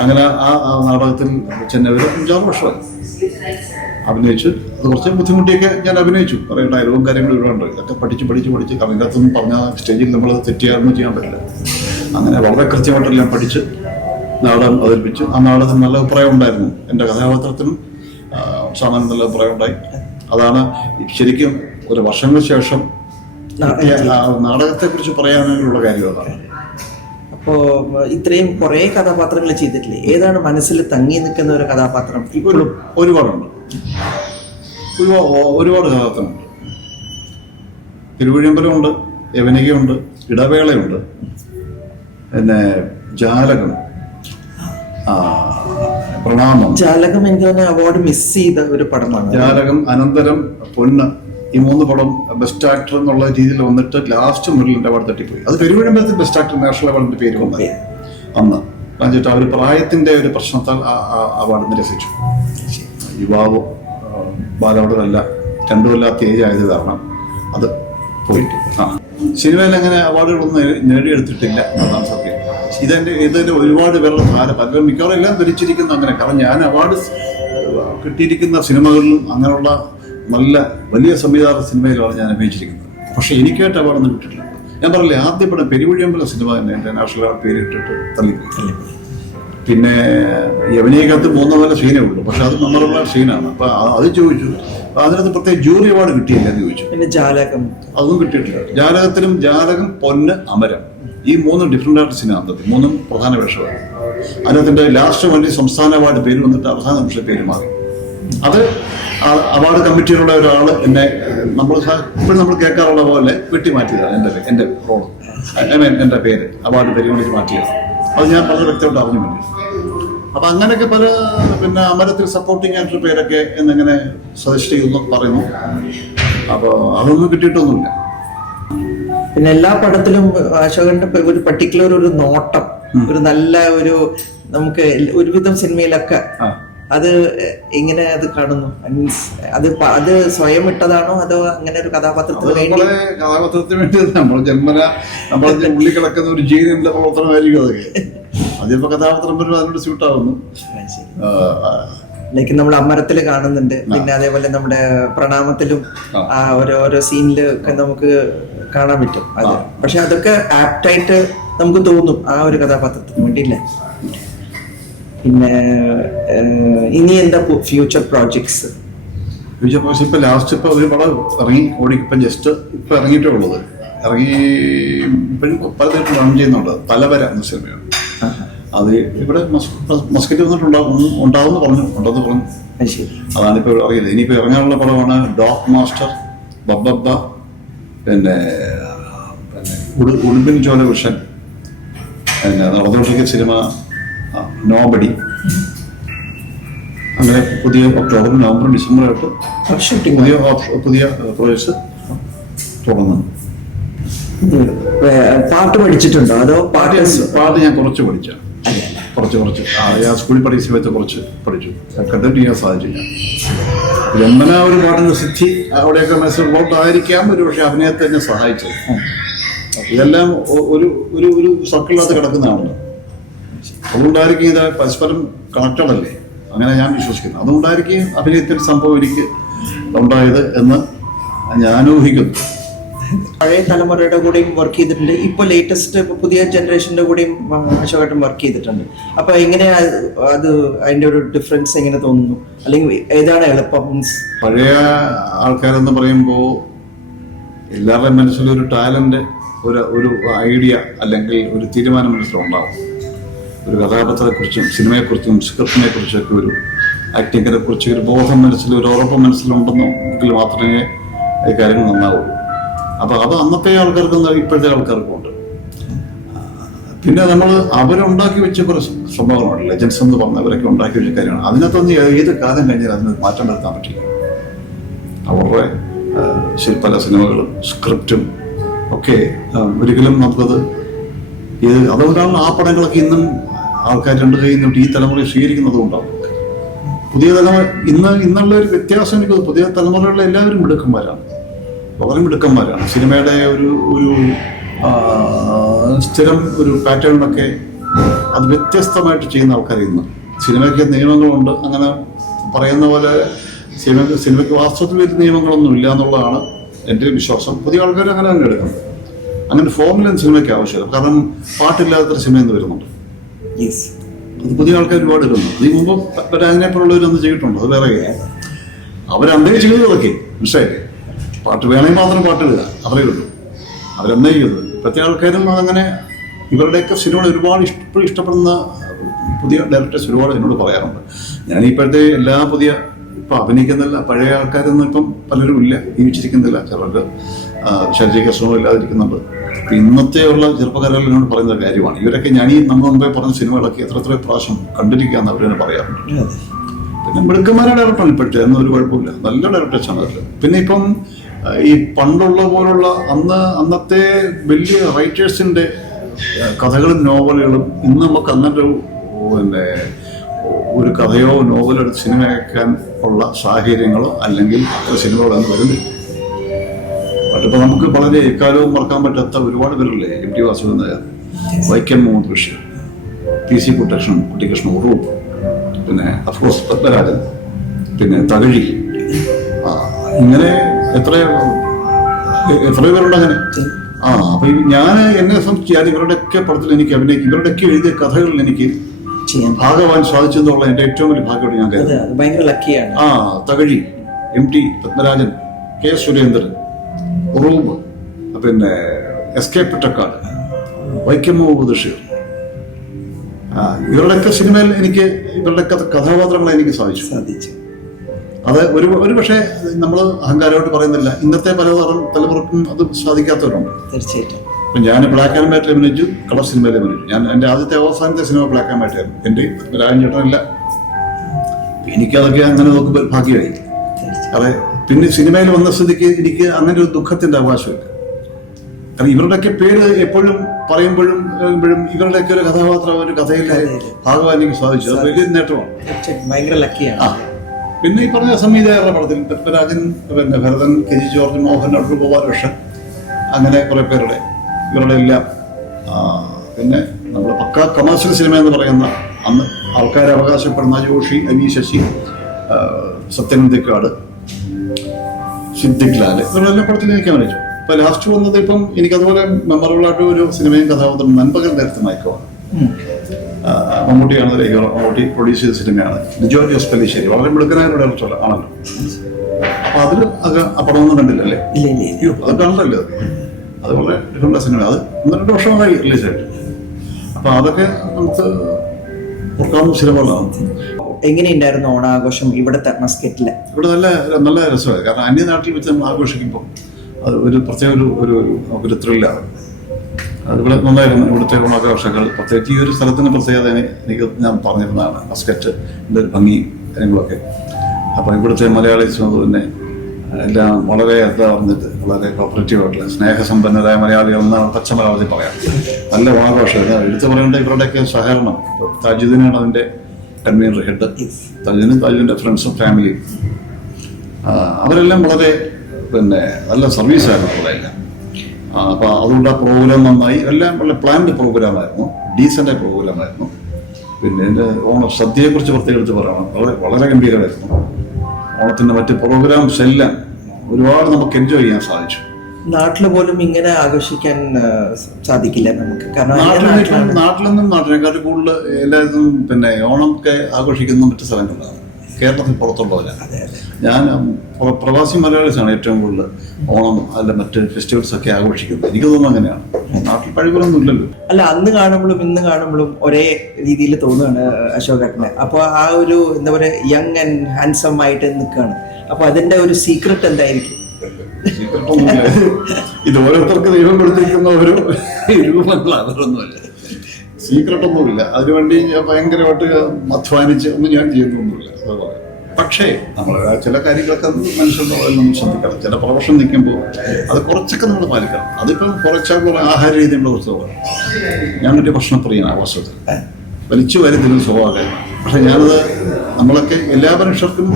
അങ്ങനെ ആ നാടകത്തിൽ ചെന്നൈ ഒരു 5-6 വർഷമായി അഭിനയിച്ചു. അത് കുറച്ച് ബുദ്ധിമുട്ടിയൊക്കെ ഞാൻ അഭിനയിച്ചു. കുറേ ഡയലോഗും കാര്യങ്ങളും ഒരുപാടുണ്ട്. ഇതൊക്കെ പഠിച്ച് കാരണം ഇതിനകത്തൊന്നും പറഞ്ഞാൽ സ്റ്റേജിൽ നമ്മൾ തെറ്റിയാതൊന്നും ചെയ്യാൻ പറ്റില്ല. അങ്ങനെ വളരെ കൃത്യമായിട്ടെല്ലാം പഠിച്ച് നാടകം അവതരിപ്പിച്ചു. ആ നാടകത്തിന് നല്ല അഭിപ്രായം ഉണ്ടായിരുന്നു. എൻ്റെ കഥാപാത്രത്തിനും സാമാന്യം നല്ല അഭിപ്രായം ഉണ്ടായി. അതാണ് ശരിക്കും ഒരു വർഷങ്ങൾക്ക് ശേഷം നാടകത്തെക്കുറിച്ച് പറയാനുള്ള കാര്യം അതാണ്. അപ്പോ ഇത്രയും കുറെ കഥാപാത്രങ്ങൾ ചെയ്തിട്ടില്ലേ, ഏതാണ് മനസ്സിൽ തങ്ങി നിൽക്കുന്ന ഒരു കഥാപാത്രം? ഇപ്പോഴും ഒരുപാടുണ്ട്, ഒരുപാട് കഥാപാത്രമുണ്ട്. തിരുവഴിയമ്പലമുണ്ട്, യവനികയുണ്ട്, ഇടവേളയുണ്ട്, പിന്നെ ജാലകം, പ്രണാമം. ജാലകം എനിക്ക് തന്നെ അവാർഡ് മിസ് ചെയ്ത ഒരു പടമാണ്. ജാലകം, അനന്തരം, പൊന്ന്, ഈ 3 പടം ബെസ്റ്റ് ആക്ടർ എന്നുള്ള രീതിയിൽ വന്നിട്ട് ലാസ്റ്റ് മുരളിന്റെ അവാർഡ് തട്ടിപ്പോയി. അത് പെരുവഴിയമ്പലത്തിൽ ബെസ്റ്റ് ആക്ടർ നാഷണൽ അവാർഡിന്റെ പേര് വന്നത് അന്ന്. എന്നിട്ട് അവർ പ്രായത്തിന്റെ ഒരു പ്രശ്നത്താൽ അവാർഡ് നിരസിച്ചു. യുവാവ് ബാലവടല്ല 2 കൊല്ലാത്ത ഏജ് ആയത് കാരണം അത് പോയിട്ട്. സിനിമയിൽ അങ്ങനെ അവാർഡുകളൊന്നും നേടിയെടുത്തിട്ടില്ല എന്നതാണ് സത്യം. ഇതിന്റെ ഒരുപാട് പേരുടെ പലരും മിക്കവാറും എല്ലാം ധരിച്ചിരിക്കുന്ന അങ്ങനെ. കാരണം ഞാൻ അവാർഡ് കിട്ടിയിരിക്കുന്ന സിനിമകളിലും അങ്ങനെയുള്ള നല്ല വലിയ സംവിധാന സിനിമയിലാണ് ഞാൻ അഭിനയിച്ചിരിക്കുന്നത്. പക്ഷെ എനിക്കായിട്ട് അവാർഡൊന്നും കിട്ടിയിട്ടില്ല. ഞാൻ പറഞ്ഞില്ലേ, ആദ്യം പടം പെരുവഴിയമ്പല സിനിമ തന്നെ എൻ്റെ നാഷണൽ അവാർഡ് പേരിട്ടിട്ട് തള്ളിപ്പോയി. പിന്നെ യവനികത്ത് 3 പോലെ സീനേ ഉള്ളൂ. പക്ഷെ അത് നമ്മളുള്ള സീനാണ്. അപ്പൊ അത് ചോദിച്ചു. അതിനകത്ത് പ്രത്യേക ജൂറി അവാർഡ് കിട്ടിയില്ല എന്ന് ചോദിച്ചു. പിന്നെ ജാലകം അതൊന്നും കിട്ടിയിട്ടില്ല. ജാലകം, പൊന്ന്, അമരം, ഈ 3 ഡിഫറെന്റ് ആയിട്ട് സിനിമ. 3 പ്രധാന വേഷമാണ്. അതിനകത്തിന്റെ ലാസ്റ്റ് വേണ്ടി സംസ്ഥാന അവാർഡ് പേര് വന്നിട്ട് അവസാന നിമിഷം പേര് മാറി. അത് അവാർഡ് കമ്മിറ്റിയിലുള്ള ഒരാൾ എന്നെ ഇപ്പോഴും നമ്മൾ കേൾക്കാറുള്ള പോലെ വെട്ടിമാറ്റിയതാണ് എൻ്റെ റോള്, എൻ്റെ പേര് അവാർഡ് പരിഗണിച്ച് മാറ്റിയതാണ്. അത് ഞാൻ വളരെ വ്യക്തമായിട്ട് അറിഞ്ഞു വേണ്ടി. അപ്പൊ അങ്ങനെയൊക്കെ പല പിന്നെ അമരത്തിൽ സപ്പോർട്ടിങ് ആയിട്ടൊരു പേരൊക്കെ എന്നിങ്ങനെ സജസ്റ്റ് ചെയ്യുന്നു പറയുന്നു. അപ്പോൾ അതൊന്നും കിട്ടിയിട്ടൊന്നുമില്ല. പിന്നെ എല്ലാ പടത്തിലും അശോകന്റെ ഒരു പർട്ടിക്കുലർ ഒരു നോട്ടം, ഒരു നല്ല ഒരു നമുക്ക് ഒരുവിധം സിനിമയിലൊക്കെ അത് എങ്ങനെ അത് കാണുന്നു? മീൻസ് അത് സ്വയം ഇട്ടതാണോ അതോ അങ്ങനെ ഒരു കഥാപാത്രത്തിന് വേണ്ടി നമ്മൾ ജന്മന നമ്മളെ ഉള്ളിൽ കിടക്കുന്ന ഒരു ജീവന്റെ പ്രവർത്തനമായിരിക്കും അതൊക്കെ. അതിപ്പോ കഥാപാത്രം വരുമ്പോൾ അതിനോട് സ്യൂട്ടാവുന്നു. ലൈക്ക് നമ്മൾ അമരത്തില് കാണുന്നുണ്ട്, പിന്നെ അതേപോലെ നമ്മുടെ പ്രണാമത്തിലും ആ ഓരോ സീനില് ഒക്കെ നമുക്ക് കാണാൻ പറ്റും അത്. പക്ഷെ അതൊക്കെ ആപ്റ്റായിട്ട് നമുക്ക് തോന്നും ആ ഒരു കഥാപാത്രത്തിന് വേണ്ടിയില്ലേ. പിന്നെ ഇനി എന്താ ഫ്യൂച്ചർ പ്രോജക്ട്സ്? ഇപ്പൊ ലാസ്റ്റ് ഇപ്പൊ ഒരു പടം ഇറങ്ങി ഇപ്പൊ ജസ്റ്റ് ഇപ്പൊ ഇറങ്ങിയിട്ടേ ഉള്ളത്. ഇറങ്ങി ഇപ്പോഴും പലതായിട്ട് റൺ ചെയ്യുന്നുണ്ട്. തലവര എന്ന സിനിമയാണ്. അത് ഇവിടെ മസ്കറ്റ് ഉണ്ടെന്ന് പറഞ്ഞു. അതാണ് ഇപ്പൊ അറിയില്ല. ഇനിയിപ്പോ ഇറങ്ങാനുള്ള പടമാണ് ഡോഗ് മാസ്റ്റർ, ബബ്ബ, പിന്നെ ഉടുമ്പിൻ ചോല വിഷൻ, പിന്നെ നടന്നുകൊണ്ടിരിക്കുന്ന സിനിമ നോബഡി. അങ്ങനെ പുതിയ ഒക്ടോബർ, നവംബർ, ഡിസംബറായിട്ട് പുതിയ പ്രോജക്ട്സ് തുടങ്ങുന്നു. പാട്ട് പഠിച്ചിട്ടുണ്ടോ അതോ? പാട്ട് ഞാൻ കുറച്ച് പഠിച്ചു. ഞാൻ സ്കൂളിൽ പഠിച്ച സമയത്ത് കുറച്ച് പഠിച്ചു. കണ്ടിട്ട് ചെയ്യാൻ സാധിച്ചില്ല. ജന്മന ഒരു പാട്ടിന്റെ സിദ്ധി അവിടെയൊക്കെ മനസ്സിലുള്ളതായിരിക്കാം ഒരു പക്ഷെ അഭിനയത്തെ എന്നെ സഹായിച്ചത്. ഇതെല്ലാം ഒരു ഒരു സർക്കിളിനകത്ത് കിടക്കുന്നതാണല്ലോ. അതുകൊണ്ടായിരിക്കും ഇത് പരസ്പരം കണക്റ്റഡ് അല്ലേ, അങ്ങനെ ഞാൻ വിശ്വസിക്കുന്നു. അതുകൊണ്ടായിരിക്കും അഭിനയത്തിൽ സംഭവം എനിക്ക് ഉണ്ടായത് എന്ന് ഞാൻ ഊഹിക്കുന്നു. പഴയ തലമുറയുടെ കൂടെയും വർക്ക് ചെയ്തിട്ടുണ്ട്, ഇപ്പൊ ലേറ്റസ്റ്റ് പുതിയ ജനറേഷന്റെ കൂടെയും അശോകേട്ടൻ വർക്ക് ചെയ്തിട്ടുണ്ട്. അപ്പൊ എങ്ങനെയാ അത് അതിന്റെ ഒരു ഡിഫറൻസ് എങ്ങനെ തോന്നുന്നു? അല്ലെങ്കിൽ ഏതാണ് എളുപ്പം? പഴയ ആൾക്കാരെന്ന് പറയുമ്പോൾ എല്ലാവരുടെയും മനസ്സിലൊരു ടാലന്റ്, ഒരു ഐഡിയ അല്ലെങ്കിൽ ഒരു തീരുമാനം മനസ്സിലുണ്ടാവും. ഒരു കഥാപാത്രത്തെക്കുറിച്ചും സിനിമയെക്കുറിച്ചും സ്ക്രിപ്റ്റിനെ കുറിച്ചൊക്കെ ഒരു ആക്ടിങ്ങിനെ കുറിച്ച് ഒരു ബോധം മനസ്സിൽ, ഒരു ഉറപ്പ് മനസ്സിലുണ്ടെന്നെങ്കിൽ മാത്രമേ ഈ കാര്യങ്ങൾ നന്നാവുള്ളൂ. അപ്പൊ അത് അന്നത്തെ ആൾക്കാർക്കും ഇപ്പോഴത്തെ ആൾക്കാർക്കും ഉണ്ട്. പിന്നെ നമ്മൾ അവരുണ്ടാക്കി വെച്ച കുറേ സംഭവങ്ങളുണ്ട്, ലെജൻസ് എന്ന് പറഞ്ഞവരൊക്കെ ഉണ്ടാക്കി വെച്ച കാര്യമാണ്. അതിനകത്തൊന്ന് ഏത് കാലം കഴിഞ്ഞാൽ അതിന് മാറ്റം വരുത്താൻ പറ്റില്ല. അവരുടെ പല സിനിമകളും സ്ക്രിപ്റ്റും ഒക്കെ ഒരിക്കലും നമുക്കത് അതുകൊണ്ടാണ് ആ പടങ്ങളൊക്കെ ഇന്നും ആൾക്കാർ രണ്ട് കൈ നീട്ടി ഈ തലമുറയെ സ്വീകരിക്കുന്നതും ഉണ്ടാവും. പുതിയ തലമുറ ഇന്നുള്ള ഒരു വ്യത്യാസം എനിക്ക് പുതിയ തലമുറകളിലെ എല്ലാവരും മിടുക്കന്മാരാണ്, വളരെ മിടുക്കന്മാരാണ്. സിനിമയുടെ ഒരു സ്ഥിരം ഒരു പാറ്റേണൊക്കെ അത് വ്യത്യസ്തമായിട്ട് ചെയ്യുന്ന ആൾക്കാർ ഇന്ന്. സിനിമയ്ക്ക് നിയമങ്ങളുണ്ട്, അങ്ങനെ പറയുന്ന പോലെ സിനിമയ്ക്ക് വാസ്തവത്തിൽ ഒരു നിയമങ്ങളൊന്നും ഇല്ല എന്നുള്ളതാണ് എൻ്റെ വിശ്വാസം. പുതിയ ആൾക്കാർ അങ്ങനെ തന്നെ എടുക്കുന്നത്. അങ്ങനെ ഫോമിലും സിനിമയ്ക്ക് ആവശ്യമില്ല. കാരണം പാട്ടില്ലാത്തൊരു സിനിമയെന്ന് വരുന്നുണ്ട്, അത് പുതിയ ആൾക്കാർ ഒരുപാട് ഇടുന്നു. അതിന് മുമ്പ് അതിനെപ്പോലുള്ളവരൊന്നും ചെയ്തിട്ടുണ്ട്, അത് വേറെ അവരന്നേ ചെയ്തതൊക്കെ മനസ്സിലായില്ലേ. പാട്ട് വേണമെങ്കിൽ മാത്രം പാട്ടിടുക, അത്രയേ ഉള്ളൂ. അവരന്നേ ചെയ്തത്. പ്രത്യേക ആൾക്കാരും അതങ്ങനെ ഇവരുടെയൊക്കെ സിനിമകൾ ഒരുപാട് ഇഷ്ടപ്പെടുന്ന പുതിയ ഡയറക്ടേഴ്സ് ഒരുപാട് എന്നോട് പറയാറുണ്ട്. ഞാൻ ഇപ്പോഴത്തെ എല്ലാ പുതിയ ഇപ്പം അഭിനയിക്കുന്നില്ല, പഴയ ആൾക്കാരൊന്നും ഇപ്പം പലരും ഇല്ല, ജീവിച്ചിരിക്കുന്നില്ല. ചിലർക്ക് ശാരീരിക അസുഖം ഇല്ലാതിരിക്കുന്നുണ്ട്. അപ്പം ഇന്നത്തെയുള്ള ചെറുപ്പക്കാരെല്ലാം എന്നോട് പറയുന്ന കാര്യമാണ്. ഇവരൊക്കെ ഞാൻ നമ്മൾ മുമ്പേ പറഞ്ഞ സിനിമകളൊക്കെ എത്ര പ്രാവശ്യം കണ്ടിരിക്കുകയെന്ന് അവരെന്നെ പറയാറുണ്ട്. പിന്നെ മിടുക്കന്മാരുടെ ഡയറക്ടറാണ് ഇപ്പോഴത്തെ, എന്നൊരു കുഴപ്പമില്ല, നല്ല ഡയറക്ടേഴ്സാണ് അവർ. പിന്നെ ഇപ്പം ഈ പണ്ടുള്ള പോലുള്ള അന്നത്തെ വലിയ റൈറ്റേഴ്സിൻ്റെ കഥകളും നോവലുകളും ഇന്ന് നമുക്ക് അങ്ങനത്തെ പിന്നെ ഒരു കഥയോ നോവലോ എടുത്ത് സിനിമയാക്കാൻ ഉള്ള സാഹചര്യങ്ങളോ അല്ലെങ്കിൽ അത്ര സിനിമകളൊന്നും വരുന്നില്ല. അതിപ്പോൾ നമുക്ക് വളരെ എക്കാലവും മറക്കാൻ പറ്റാത്ത ഒരുപാട് പേരില്ലേ. M T Vasudevan Nair, Vaikom Muhammad Basheer, PC Kuttikrishnan, Uroob, പിന്നെ അഫ്കോഴ്സ് പത്മരാജൻ, പിന്നെ തകഴി, ഇങ്ങനെ എത്രയോ പേരുണ്ട് അങ്ങനെ. അപ്പൊ ഞാൻ എന്നെ സംബന്ധിച്ച് ഇവരുടെയൊക്കെ പടത്തിൽ എനിക്ക് അഭിനയിക്കും, ഇവരുടെയൊക്കെ എഴുതിയ കഥകളിൽ എനിക്ക് ഭാഗവാൻ സാധിച്ചെന്നുള്ള എൻ്റെ ഏറ്റവും വലിയ ഭാഗ്യമായിട്ട് ഞാൻ കരുതുന്നു. തകഴി, MT പത്മരാജൻ, K സുരേന്ദ്രൻ, ഉറൂബ്, പിന്നെ SK പൊറ്റക്കാട്, വൈക്കം മുഹമ്മദ് ബഷീർ, ഇവരുടെയൊക്കെ സിനിമയിൽ എനിക്ക് ഇവരുടെയൊക്കെ കഥാപാത്രങ്ങളെ എനിക്ക് സാധിച്ചു. അത് ഒരു പക്ഷേ നമ്മൾ അഹങ്കാരമായിട്ട് പറയുന്നില്ല, ഇന്നത്തെ പല തലമുറക്കും അത് സാധിക്കാത്തവരുണ്ട്. തീർച്ചയായിട്ടും. അപ്പം ഞാൻ ബ്ലാക്ക് ആൻഡ് വൈറ്റ് അഭിനയിച്ചു, കളർ സിനിമയിൽ അഭിനയിച്ചു. ഞാൻ എൻ്റെ ആദ്യത്തെ അവസാനത്തെ സിനിമ ബ്ലാക്ക് ആൻഡ് വൈറ്റ് ആയിരുന്നു. എൻ്റെ രാജൻചേട്ടനില്ല, എനിക്കതൊക്കെ അങ്ങനെ നോക്കുമ്പോൾ ഭാഗ്യമായി. അതെ, പിന്നെ സിനിമയിൽ വന്ന സ്ഥിതിക്ക് എനിക്ക് അങ്ങനെ ഒരു ദുഃഖത്തിൻ്റെ അവകാശമില്ല. കാരണം ഇവരുടെയൊക്കെ പേര് എപ്പോഴും പറയുമ്പോഴും ഇവരുടെയൊക്കെ ഒരു കഥാപാത്രം ഒരു കഥയിലെ ഭാഗമായി എനിക്ക് സാധിച്ചു. അത് വലിയ നേട്ടമാണ്. പിന്നെ ഈ പറഞ്ഞ സംവിധായകരുടെ പടത്തിൽ പത്മരാജൻ, പിന്നെ ഭരതൻ, KG ജോർജ്, മോഹൻ, അടൂർ ഗോപാലകൃഷ്ണൻ, അങ്ങനെ കുറെ പേരുടെ ഇവരുടെ എല്ലാം. പിന്നെ നമ്മൾ പക്കാ കമേഴ്ഷ്യൽ സിനിമ എന്ന് പറയുന്ന അന്ന് ആൾക്കാരെ അവകാശപ്പെടുന്ന ജോഷി, അനി ശശി, സത്യനന്ദിക്കാട്, സിദ്ദിഖ് ലാൽ, ഇവരെല്ലാം പടത്തിൽ എനിക്ക് അഭിനയിച്ചു. ഇപ്പൊ ലാസ്റ്റ് വന്നത് ഇപ്പം എനിക്കതുപോലെ മെമ്മറബിളായിട്ട് ഒരു സിനിമയും കഥാപാത്രം നൻപകൽ നേരത്തെ മയക്കമാണ്. മമ്മൂട്ടിയാണ് ഹീറോ. മമ്മൂട്ടി പ്രൊഡ്യൂസ് ചെയ്ത സിനിമയാണ്. ലിജോ ജോസ് പല്ലിശ്ശേരി വളരെ മിടുക്കനായ ഡയറക്ടർ ആണല്ലോ. അപ്പൊ അതിൽ ആ പടമൊന്നും കണ്ടില്ലല്ലേ? അത് കണ്ടല്ലോ. അത് വളരെ ഡിഫറെന്റ് സിനിമ. അത് 1-2 വർഷമായി റിലീസ് ആയിട്ട്. അപ്പൊ അതൊക്കെ നമുക്ക് ഓർക്കാവുന്ന സിനിമകളാണ്. എങ്ങനെയുണ്ടായിരുന്നു ഓണാഘോഷം ഇവിടുത്തെ മസ്കറ്റില്? ഇവിടെ നല്ല രസമായി. കാരണം അന്യനാട്ടിൽ വെച്ച് നമ്മൾ ആഘോഷിക്കുമ്പോൾ അത് ഒരു പ്രത്യേക ഒരു ത്രില്ലാണ്. അതുപോലെ നന്നായിരുന്നു ഇവിടുത്തെ ഓണാഘോഷങ്ങൾ. പ്രത്യേകിച്ച് ഈ ഒരു സ്ഥലത്തിന് പ്രത്യേകത എനിക്ക് ഞാൻ പറഞ്ഞിരുന്നതാണ്, മസ്കറ്റിൻ്റെ ഒരു ഭംഗിയും കാര്യങ്ങളൊക്കെ. അപ്പം ഇവിടുത്തെ മലയാളീസും അതുതന്നെ എല്ലാം വളരെ പറഞ്ഞിട്ട് വളരെ കോപ്പറേറ്റീവായിട്ടുള്ള സ്നേഹസമ്പന്നരായ മലയാളികൾ എന്നാണ് പച്ച മലയാളത്തിൽ പറയാം. നല്ല ഓണാഘോഷം എടുത്തു പറയേണ്ട ഇവരുടെയൊക്കെ സഹകരണം. താജുദ്ദീനാണ് അതിൻ്റെ കൺവീനർ, ഹെഡ്. താജുദ്ദീൻ്റെ ഫ്രണ്ട്സും ഫാമിലിയും അവരെല്ലാം വളരെ പിന്നെ നല്ല സർവീസായിരുന്നു അവിടെയെല്ലാം. അപ്പോൾ അതുകൊണ്ട് ആ പ്രോഗ്രാം നന്നായി. എല്ലാം വളരെ പ്ലാൻഡ് പ്രോഗ്രാമായിരുന്നു, ഡീസൻ്റ് പ്രോഗ്രാമായിരുന്നു. പിന്നെ എൻ്റെ സദ്യയെക്കുറിച്ച് പ്രത്യേകം എടുത്ത് പറയണം, വളരെ ഗംഭീരമായിരുന്നു. ഓണത്തിൻ്റെ മറ്റ് പ്രോഗ്രാംസ് എല്ലാം ഒരുപാട് നമുക്ക് എൻജോയ് ചെയ്യാൻ സാധിച്ചു. നാട്ടിൽ പോലും ഇങ്ങനെ ആഘോഷിക്കാൻ സാധിക്കില്ല നമുക്ക്. കാരണം നാട്ടിലൊന്നും നാട്ടിനെക്കാട്ടും കൂടുതൽ എല്ലായിടത്തും പിന്നെ ഓണമൊക്കെ ആഘോഷിക്കുന്ന മറ്റു സ്ഥലങ്ങളിലാണ്, കേരളത്തിൽ പുറത്തുള്ളവരാണ്. ഞാൻ പ്രവാസി മലയാളീസാണ് ഏറ്റവും കൂടുതൽ ഓണം അല്ല മറ്റ് ഫെസ്റ്റിവൽസ് ഒക്കെ ആഘോഷിക്കുന്നത്. എനിക്ക് തോന്നുന്നു അങ്ങനെയാണ്. നാട്ടിൽ പഴയപോലൊന്നും ഇല്ലല്ലോ. അല്ല, അന്ന് കാണുമ്പോഴും ഇന്ന് കാണുമ്പോഴും ഒരേ രീതിയിൽ തോന്നുകയാണ് അശോകേട്ടന്. അപ്പോൾ ആ ഒരു എന്താ പറയുക, യങ് ആൻഡ് ഹാൻസം ആയിട്ട് നിൽക്കുകയാണ്. അപ്പൊ അതിന്റെ ഒരു സീക്രട്ട് എന്തായിരിക്കും? ഇത് ഓരോരുത്തർക്ക് ദൈവം കൊടുത്തിരിക്കുന്ന ഒരു രൂപങ്ങൾ, അതൊന്നുമല്ല. സീക്രട്ട് ഒന്നുമില്ല. അതിനുവേണ്ടി ഞാൻ ഭയങ്കരമായിട്ട് അധ്വാനിച്ച് ഒന്നും ഞാൻ ചെയ്യുന്നൊന്നുമില്ല. അതുപോലെ പക്ഷേ നമ്മൾ ചില കാര്യങ്ങളൊക്കെ മനുഷ്യരുടെ നമ്മൾ ശ്രദ്ധിക്കണം. ചില പ്രൊഫഷൻ നിൽക്കുമ്പോൾ അത് കുറച്ചൊക്കെ നമ്മൾ പാലിക്കണം. അതിപ്പം കുറച്ചാൽ പോലെ ആഹാര രീതി നമ്മളെ കുറിച്ച് പറയാം. ഞാൻ മറ്റേ ഭക്ഷണപ്രിയനാണ് വസ്തുത്തിൽ, വലിച്ചു വരുന്നതിന് സ്വഭാവം. പക്ഷെ ഞാനത് നമ്മളൊക്കെ എല്ലാ മനുഷ്യർക്കും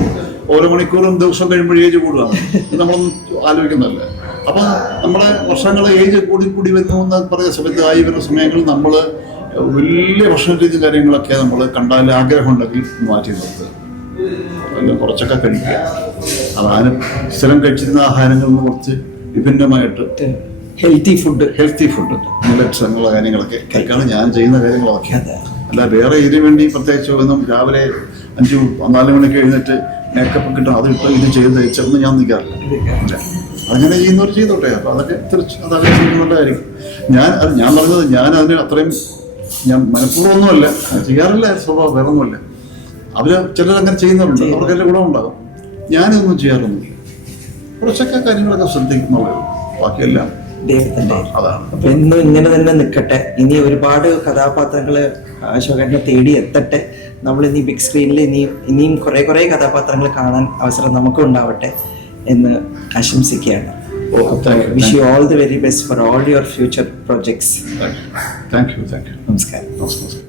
ഓരോ മണിക്കൂറും ദിവസം കഴിയുമ്പോൾ ഏജ് കൂടുകയാണ്. ഇത് നമ്മളൊന്നും ആലോചിക്കുന്നതല്ല. അപ്പൊ നമ്മളെ വർഷങ്ങൾ ഏജ് കൂടി വരുന്നു എന്ന് പറയുന്ന സമയത്ത് ആയി വരുന്ന സമയങ്ങളിൽ നമ്മൾ വലിയ ഭക്ഷണ രീതി കാര്യങ്ങളൊക്കെ നമ്മൾ കണ്ടാൽ ആഗ്രഹം ഉണ്ടെങ്കിൽ മാറ്റി നിർത്തുക, അല്ലെങ്കിൽ കുറച്ചൊക്കെ കഴിക്കുക. അതാണ് സ്ഥിരം കഴിച്ചിരുന്ന ആഹാരങ്ങളിൽ നിന്ന് കുറച്ച് വിഭിന്നമായിട്ട് ഹെൽത്തി ഫുഡ് മില്ലറ്റ്സ് അങ്ങനെയുള്ള കാര്യങ്ങളൊക്കെ കഴിക്കാണ് ഞാൻ ചെയ്യുന്ന കാര്യങ്ങളൊക്കെ. അല്ല വേറെ ഇതിനു വേണ്ടി പ്രത്യേകിച്ച് ഒന്നും രാവിലെ 5-4 മണിക്ക് എഴുന്നേറ്റ് മേക്കപ്പ് കിട്ടും അത് ഇപ്പം ഇത് ചെയ്ത് തയ്ച്ചൊന്നും ഞാൻ നിൽക്കാറില്ല. അങ്ങനെ ചെയ്യുന്നവർ ചെയ്തോട്ടെ. അപ്പൊ അതൊക്കെ അതൊക്കെ ചെയ്യുന്നുണ്ടായിരിക്കും. ഞാൻ പറഞ്ഞത് ഞാൻ അതിന് അത്രയും ഞാൻ മനഃപൂർവ്വമൊന്നുമല്ല ചെയ്യാറില്ല. സ്വഭാവം വേറെ ഒന്നുമല്ല. അവര് ചിലരങ്ങനെ ചെയ്യുന്നവരുണ്ട്, അവർക്ക് അതിന്റെ ഗുണമുണ്ടാകും. ഞാനിതൊന്നും ചെയ്യാറൊന്നുമില്ല. കുറച്ചൊക്കെ കാര്യങ്ങളൊക്കെ ശ്രദ്ധിക്കുന്നുള്ളൂ, ബാക്കിയെല്ലാം അതാണ്. അപ്പൊ ഇന്നും ഇങ്ങനെ തന്നെ നിൽക്കട്ടെ. ഇനി ഒരുപാട് കഥാപാത്രങ്ങള് അശോകനെ തേടി എത്തട്ടെ. നമ്മൾ ഇനി ബിഗ് സ്ക്രീനിൽ ഇനിയും കുറെ കഥാപാത്രങ്ങൾ കാണാൻ അവസരം നമുക്കും ഉണ്ടാവട്ടെ എന്ന് ആശംസിക്കുകയാണ്. Wish you all the very best for all your future projects. Thank you. നമസ്കാരം.